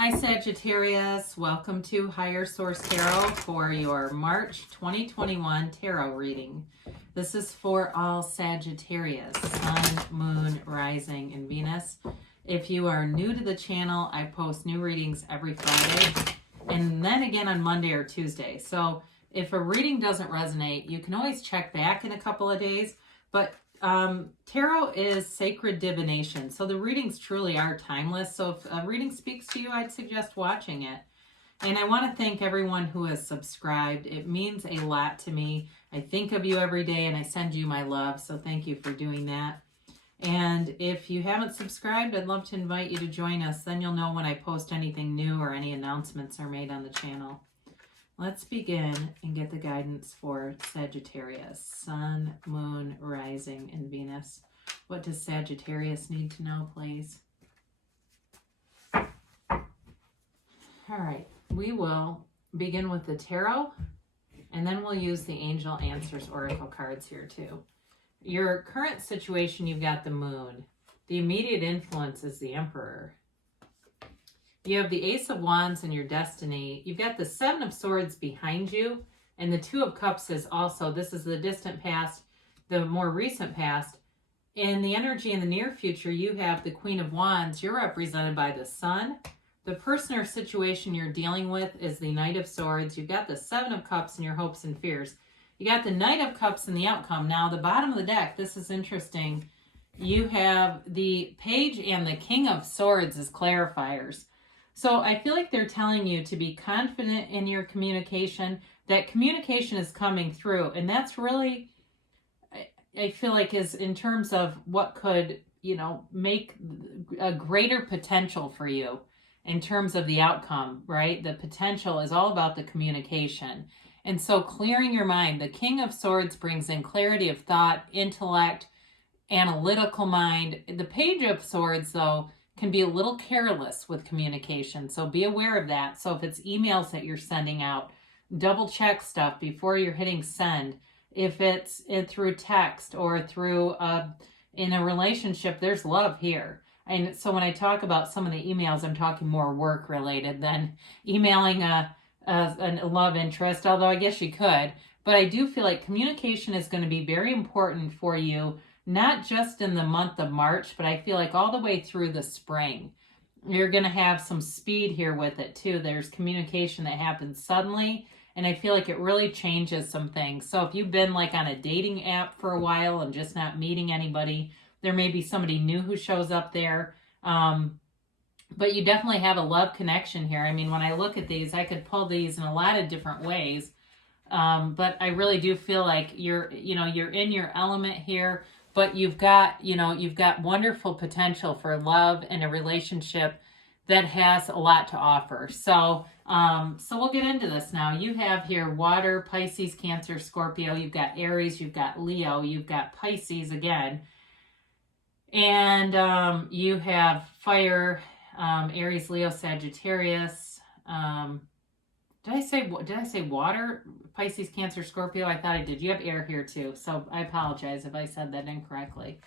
Hi Sagittarius, welcome to Higher Source Tarot for your March 2021 tarot reading. This is for all Sagittarius, Sun, Moon, Rising, and Venus. If you are new to the channel, I post new readings every Friday and then again on Monday or Tuesday. So if a reading doesn't resonate, you can always check back in a couple of days, but tarot is sacred divination, so the readings truly are timeless. So if a reading speaks to you, I'd suggest watching it. And I want to thank everyone who has subscribed. It means a lot to me. I think of you every day and I send you my love, so thank you for doing that. And if you haven't subscribed, I'd love to invite you to join us. Then you'll know when I post anything new or any announcements are made on the channel. Let's begin and get the guidance for Sagittarius, Sun, Moon, Rising, and Venus. What does Sagittarius need to know, please? All right, we will begin with the tarot, and then we'll use the Angel Answers Oracle cards here too. Your current situation, you've got the Moon. The immediate influence is the Emperor. You have the Ace of Wands in your destiny. You've got the Seven of Swords behind you. And the Two of Cups is also, this is the distant past, the more recent past. In the energy in the near future, you have the Queen of Wands. You're represented by the Sun. The person or situation you're dealing with is the Knight of Swords. You've got the Seven of Cups in your hopes and fears. You got the Knight of Cups in the outcome. Now, the bottom of the deck, this is interesting. You have the Page and the King of Swords as clarifiers. So I feel like they're telling you to be confident in your communication, that communication is coming through. And that's really, I feel like, is in terms of what could, make a greater potential for you in terms of the outcome, right? The potential is all about the communication. And so clearing your mind, the King of Swords brings in clarity of thought, intellect, analytical mind. The Page of Swords, though, can be a little careless with communication. So be aware of that. So if it's emails that you're sending out, double check stuff before you're hitting send. If it's through text or through in a relationship, there's love here. And so when I talk about some of the emails, I'm talking more work related than emailing a love interest, although I guess you could. But I do feel like communication is going to be very important for you, not just in the month of March, but I feel like all the way through the spring. You're going to have some speed here with it too. There's communication that happens suddenly, and I feel like it really changes some things. So if you've been like on a dating app for a while and just not meeting anybody, there may be somebody new who shows up there. But you definitely have a love connection here. I mean, when I look at these, I could pull these in a lot of different ways. But I really do feel like you're in your element here. But you've got wonderful potential for love and a relationship that has a lot to offer. So we'll get into this now. You have here water, Pisces, Cancer, Scorpio. You've got Aries, you've got Leo, you've got Pisces again. And you have fire, Aries, Leo, Sagittarius. Did I say water? Pisces, Cancer, Scorpio? I thought I did. You have air here too, so I apologize if I said that incorrectly.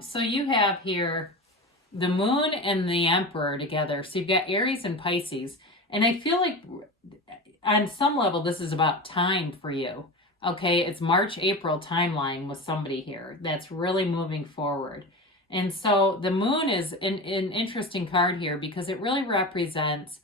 So you have here the Moon and the Emperor together. So you've got Aries and Pisces. And I feel like on some level this is about time for you. Okay, it's March, April timeline with somebody here that's really moving forward. And so the Moon is an interesting card here because it really represents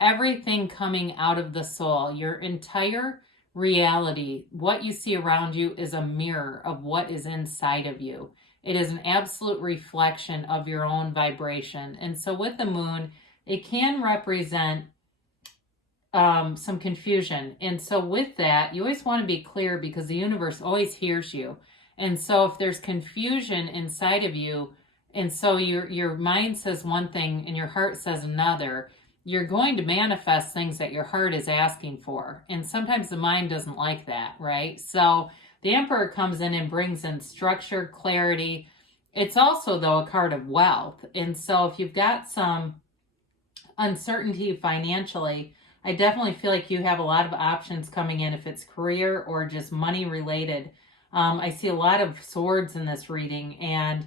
everything coming out of the soul. Your entire reality, what you see around you, is a mirror of what is inside of you. It is an absolute reflection of your own vibration. And so with the Moon, it can represent some confusion. And so with that, you always want to be clear because the universe always hears you. And so if there's confusion inside of you, and so your mind says one thing and your heart says another, you're going to manifest things that your heart is asking for. And sometimes the mind doesn't like that, right? So the Emperor comes in and brings in structure, clarity. It's also, though, a card of wealth. And so if you've got some uncertainty financially, I definitely feel like you have a lot of options coming in if it's career or just money related. I see a lot of swords in this reading, and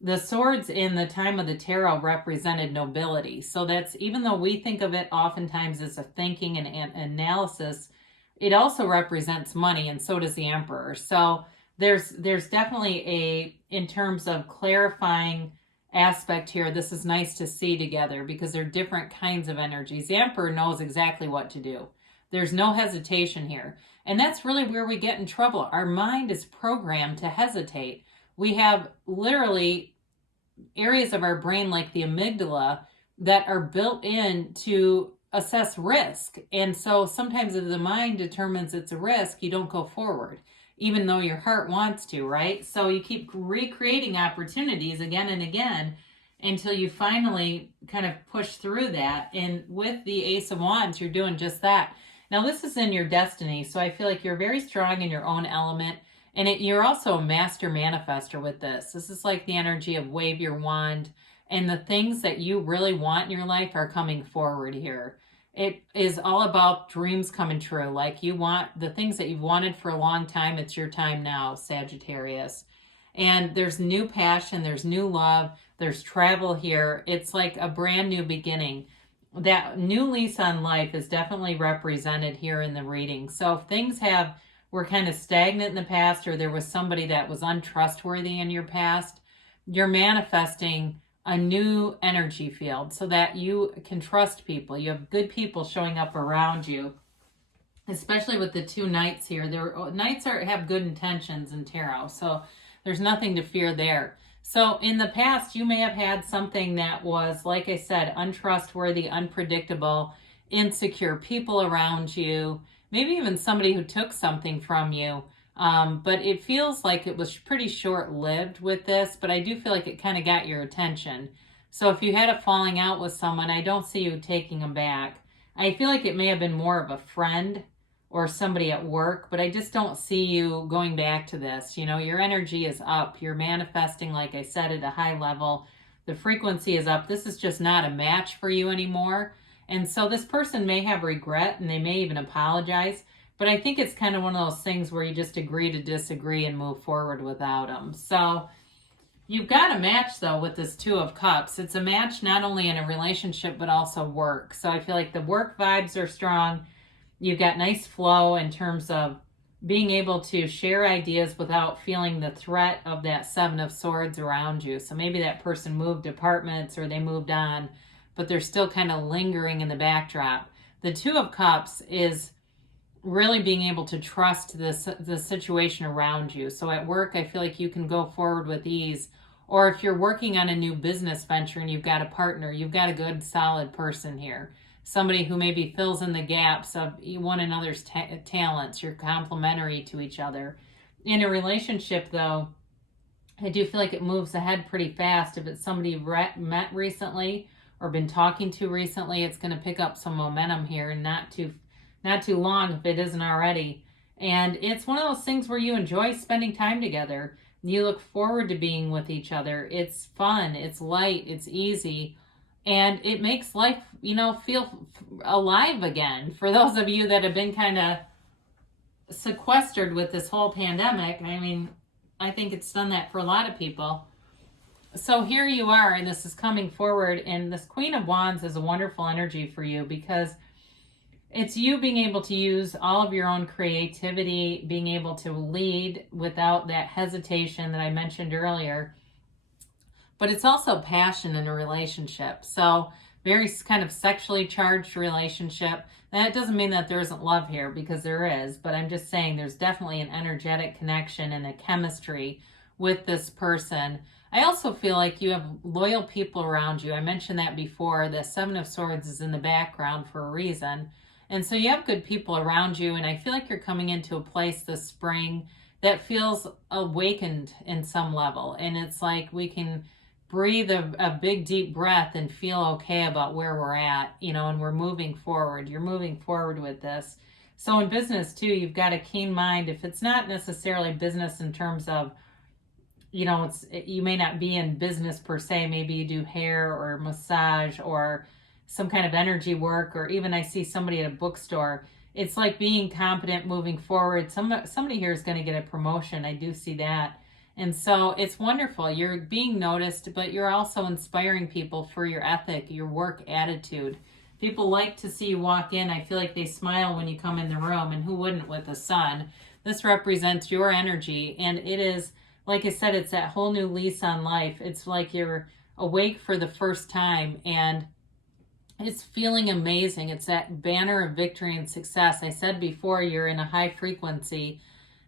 the swords in the time of the tarot represented nobility. So that's, even though we think of it oftentimes as a thinking and analysis, it also represents money, and so does the emperor. So there's definitely in terms of clarifying aspect here, this is nice to see together because they're different kinds of energies. The emperor knows exactly what to do. There's no hesitation here. And that's really where we get in trouble. Our mind is programmed to hesitate. We have literally areas of our brain like the amygdala that are built in to assess risk. And so sometimes if the mind determines it's a risk, you don't go forward, even though your heart wants to, right? So you keep recreating opportunities again and again until you finally kind of push through that. And with the Ace of Wands, you're doing just that. Now, this is in your destiny, so I feel like you're very strong in your own element. And you're also a master manifester with this. This is like the energy of wave your wand, and the things that you really want in your life are coming forward here. It is all about dreams coming true. Like you want the things that you've wanted for a long time. It's your time now, Sagittarius. And there's new passion. There's new love. There's travel here. It's like a brand new beginning. That new lease on life is definitely represented here in the reading. So if things were kind of stagnant in the past, or there was somebody that was untrustworthy in your past, you're manifesting a new energy field so that you can trust people. You have good people showing up around you, especially with the two knights here. Knights have good intentions in tarot, so there's nothing to fear there. So in the past, you may have had something that was, like I said, untrustworthy, unpredictable, insecure people around you, maybe even somebody who took something from you. But it feels like it was pretty short-lived with this, but I do feel like it kind of got your attention. So if you had a falling out with someone, I don't see you taking them back. I feel like it may have been more of a friend or somebody at work, but I just don't see you going back to this. You know, your energy is up. You're manifesting, like I said, at a high level. The frequency is up. This is just not a match for you anymore. And so this person may have regret, and they may even apologize. But I think it's kind of one of those things where you just agree to disagree and move forward without them. So you've got a match, though, with this Two of Cups. It's a match not only in a relationship, but also work. So I feel like the work vibes are strong. You've got nice flow in terms of being able to share ideas without feeling the threat of that Seven of Swords around you. So maybe that person moved apartments or they moved on, but they're still kind of lingering in the backdrop. The Two of Cups is really being able to trust the situation around you. So at work, I feel like you can go forward with ease. Or if you're working on a new business venture and you've got a partner, you've got a good, solid person here. Somebody who maybe fills in the gaps of one another's talents. You're complementary to each other. In a relationship, though, I do feel like it moves ahead pretty fast. If it's somebody you've met recently or been talking to recently, it's going to pick up some momentum here, and not too long if it isn't already. And it's one of those things where you enjoy spending time together. You look forward to being with each other. It's fun, it's light, it's easy, and it makes life, feel alive again. For those of you that have been kind of sequestered with this whole pandemic, I think it's done that for a lot of people. So here you are, and this is coming forward, and this Queen of Wands is a wonderful energy for you because it's you being able to use all of your own creativity, being able to lead without that hesitation that I mentioned earlier. But it's also passion in a relationship. So very kind of sexually charged relationship. That doesn't mean that there isn't love here, because there is. But I'm just saying there's definitely an energetic connection and a chemistry with this person. I also feel like you have loyal people around you. I mentioned that before. The Seven of Swords is in the background for a reason. And so you have good people around you, and I feel like you're coming into a place this spring that feels awakened in some level. And it's like we can breathe a big, deep breath and feel okay about where we're at, and we're moving forward. You're moving forward with this. So in business, too, you've got a keen mind. If it's not necessarily business in terms of, you may not be in business per se. Maybe you do hair or massage or some kind of energy work, or even I see somebody at a bookstore. It's like being competent, moving forward. Somebody here is going to get a promotion. I do see that. And so it's wonderful. You're being noticed, but you're also inspiring people for your ethic, your work attitude. People like to see you walk in. I feel like they smile when you come in the room, and who wouldn't with the sun? This represents your energy, and it is, like I said, it's that whole new lease on life. It's like you're awake for the first time, and it's feeling amazing. It's that banner of victory and success. I said before, you're in a high frequency.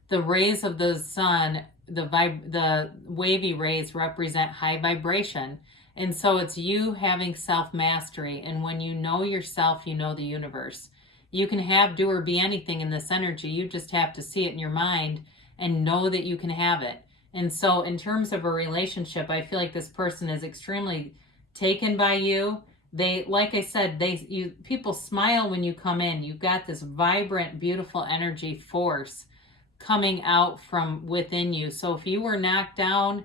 The rays of the sun, the wavy rays represent high vibration. And so it's you having self-mastery. And when you know yourself, you know the universe. You can have, do, or be anything in this energy. You just have to see it in your mind and know that you can have it. And so in terms of a relationship, I feel like this person is extremely taken by you. They, like I said, people smile when you come in. You've got this vibrant, beautiful energy force coming out from within you. So if you were knocked down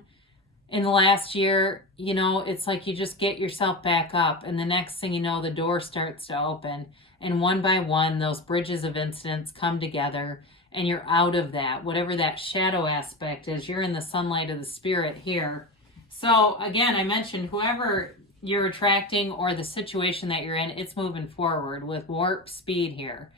in the last year, you know, it's like you just get yourself back up, and the next thing you know, the door starts to open, and one by one, those bridges of incidents come together, and you're out of that, whatever that shadow aspect is. You're in the sunlight of the spirit here. So again, I mentioned whoever you're attracting or the situation that you're in, it's moving forward with warp speed here.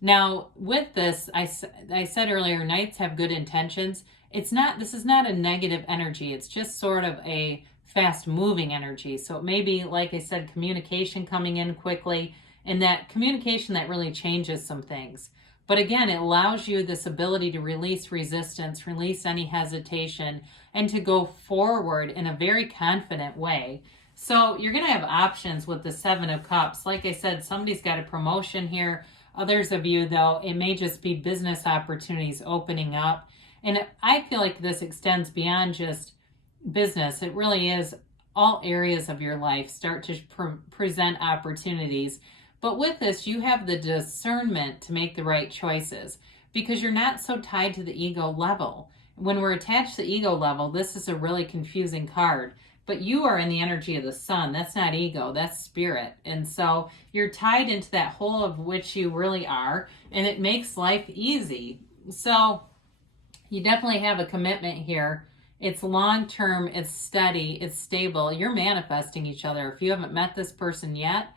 Now, with this, I said earlier, Knights have good intentions. This is not a negative energy. It's just sort of a fast moving energy. So it may be, like I said, communication coming in quickly, and that communication that really changes some things. But again, it allows you this ability to release resistance, release any hesitation, and to go forward in a very confident way. So you're going to have options with the Seven of Cups. Like I said, somebody's got a promotion here. Others of you, though, it may just be business opportunities opening up. And I feel like this extends beyond just business. It really is all areas of your life start to present opportunities. But with this, you have the discernment to make the right choices because you're not so tied to the ego level. When we're attached to the ego level, this is a really confusing card. But you are in the energy of the sun. That's not ego, that's spirit. And so you're tied into that whole of which you really are, and it makes life easy. So you definitely have a commitment here. It's long-term, it's steady, it's stable. You're manifesting each other. If you haven't met this person yet,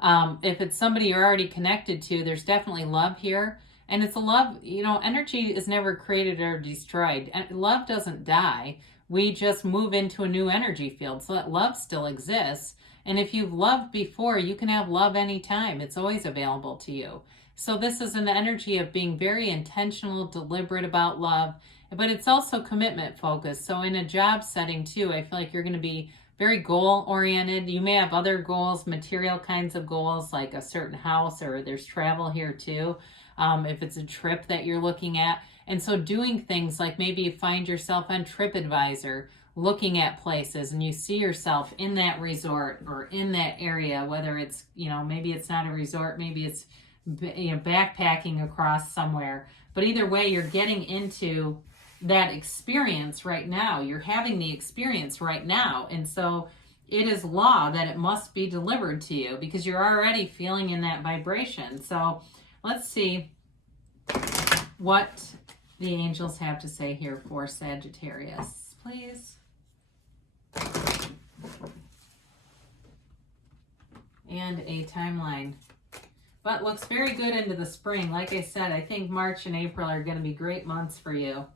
if it's somebody you're already connected to, there's definitely love here. And it's a love, you know, energy is never created or destroyed. Love doesn't die. We just move into a new energy field so that love still exists. And if you've loved before, you can have love anytime. It's always available to you. So this is an energy of being very intentional, deliberate about love, but it's also commitment focused. So in a job setting too, I feel like you're going to be very goal oriented. You may have other goals, material kinds of goals, like a certain house, or there's travel here too. If it's a trip that you're looking at. And so doing things like maybe you find yourself on TripAdvisor looking at places and you see yourself in that resort or in that area, whether it's, you know, maybe it's not a resort, maybe it's, you know, backpacking across somewhere. But either way, you're getting into that experience right now. You're having the experience right now. And so it is law that it must be delivered to you because you're already feeling in that vibration. So let's see what the angels have to say here for Sagittarius, please. And a timeline. But looks very good into the spring. Like I said, I think March and April are going to be great months for you.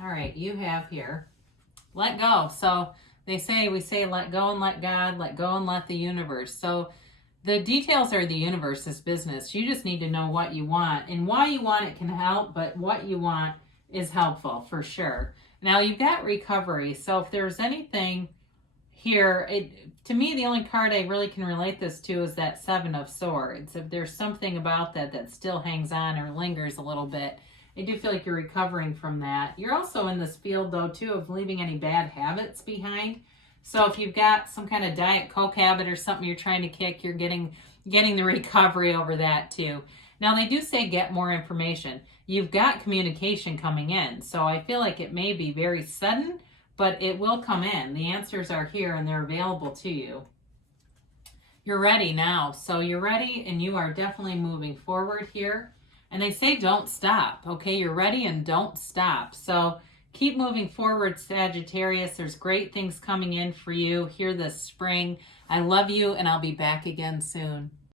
All right, you have here, let go. So we say let go and let God, let go and let the universe. So the details are the universe's business. You just need to know what you want. And why you want it can help, but what you want is helpful for sure. Now you've got recovery. So if there's anything here, to me, the only card I really can relate this to is that Seven of Swords. If there's something about that still hangs on or lingers a little bit, I do feel like you're recovering from that. You're also in this field, though, too, of leaving any bad habits behind. So if you've got some kind of Diet Coke habit or something you're trying to kick, you're getting the recovery over that, too. Now, they do say get more information. You've got communication coming in. So I feel like it may be very sudden, but it will come in. The answers are here, and they're available to you. You're ready now. So you're ready, and you are definitely moving forward here. And they say don't stop, okay? You're ready and don't stop. So keep moving forward, Sagittarius. There's great things coming in for you here this spring. I love you, and I'll be back again soon.